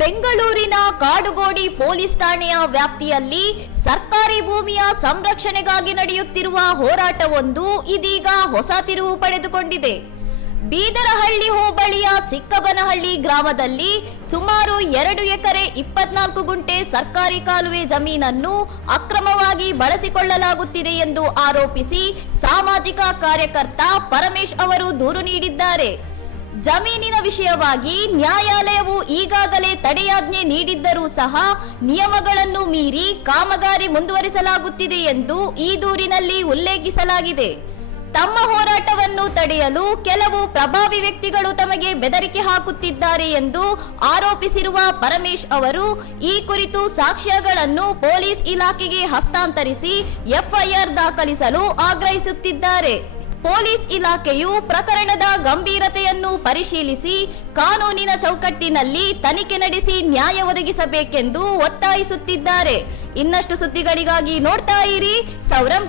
ಬೆಂಗಳೂರಿನ ಕಾಡುಗೋಡಿ ಪೊಲೀಸ್ ಠಾಣೆಯ ವ್ಯಾಪ್ತಿಯಲ್ಲಿ ಸರ್ಕಾರಿ ಭೂಮಿಯ ಸಂರಕ್ಷಣೆಗಾಗಿ ನಡೆಯುತ್ತಿರುವ ಹೋರಾಟವೊಂದು ಇದೀಗ ಹೊಸ ತಿರುವು ಪಡೆದುಕೊಂಡಿದೆ. ಬೀದರಹಳ್ಳಿ ಹೋಬಳಿಯ ಚಿಕ್ಕಬನಹಳ್ಳಿ ಗ್ರಾಮದಲ್ಲಿ ಸುಮಾರು ಎರಡು ಎಕರೆ ಇಪ್ಪತ್ನಾಲ್ಕು ಗುಂಟೆ ಸರ್ಕಾರಿ ಕಾಲುವೆ ಜಮೀನನ್ನು ಅಕ್ರಮವಾಗಿ ಬಳಸಿಕೊಳ್ಳಲಾಗುತ್ತಿದೆ ಎಂದು ಆರೋಪಿಸಿ ಸಾಮಾಜಿಕ ಕಾರ್ಯಕರ್ತ ಪರಮೇಶ್ ಅವರು ದೂರು ನೀಡಿದ್ದಾರೆ. ಜಮೀನಿನ ವಿಷಯವಾಗಿ ನ್ಯಾಯಾಲಯವು ಈಗಾಗಲೇ ತಡೆಯಾಜ್ಞೆ ನೀಡಿದ್ದರೂ ಸಹ ನಿಯಮಗಳನ್ನು ಮೀರಿ ಕಾಮಗಾರಿ ಮುಂದುವರಿಸಲಾಗುತ್ತಿದೆ ಎಂದು ಈ ದೂರಿನಲ್ಲಿ ಉಲ್ಲೇಖಿಸಲಾಗಿದೆ. ತಮ್ಮ ಹೋರಾಟವನ್ನು ತಡೆಯಲು ಕೆಲವು ಪ್ರಭಾವಿ ವ್ಯಕ್ತಿಗಳು ತಮಗೆ ಬೆದರಿಕೆ ಹಾಕುತ್ತಿದ್ದಾರೆ ಎಂದು ಆರೋಪಿಸಿರುವ ಪರಮೇಶ್ ಅವರು ಈ ಕುರಿತು ಸಾಕ್ಷ್ಯಗಳನ್ನು ಪೊಲೀಸ್ ಇಲಾಖೆಗೆ ಹಸ್ತಾಂತರಿಸಿ ಎಫ್ಐಆರ್ ದಾಖಲಿಸಲು ಆಗ್ರಹಿಸುತ್ತಿದ್ದಾರೆ. ಪೊಲೀಸ್ ಇಲಾಖೆಯು ಪ್ರಕರಣದ ಗಂಭೀರತೆಯನ್ನು ಪರಿಶೀಲಿಸಿ ಕಾನೂನಿನ ಚೌಕಟ್ಟಿನಲ್ಲಿ ತನಿಖೆ ನಡೆಸಿ ನ್ಯಾಯ ಒದಗಿಸಬೇಕೆಂದು ಒತ್ತಾಯಿಸುತ್ತಿದ್ದಾರೆ. ಇನ್ನಷ್ಟು ಸುದ್ದಿಗಳಿಗಾಗಿ ನೋಡ್ತಾ ಇರಿ ಸೌರಂ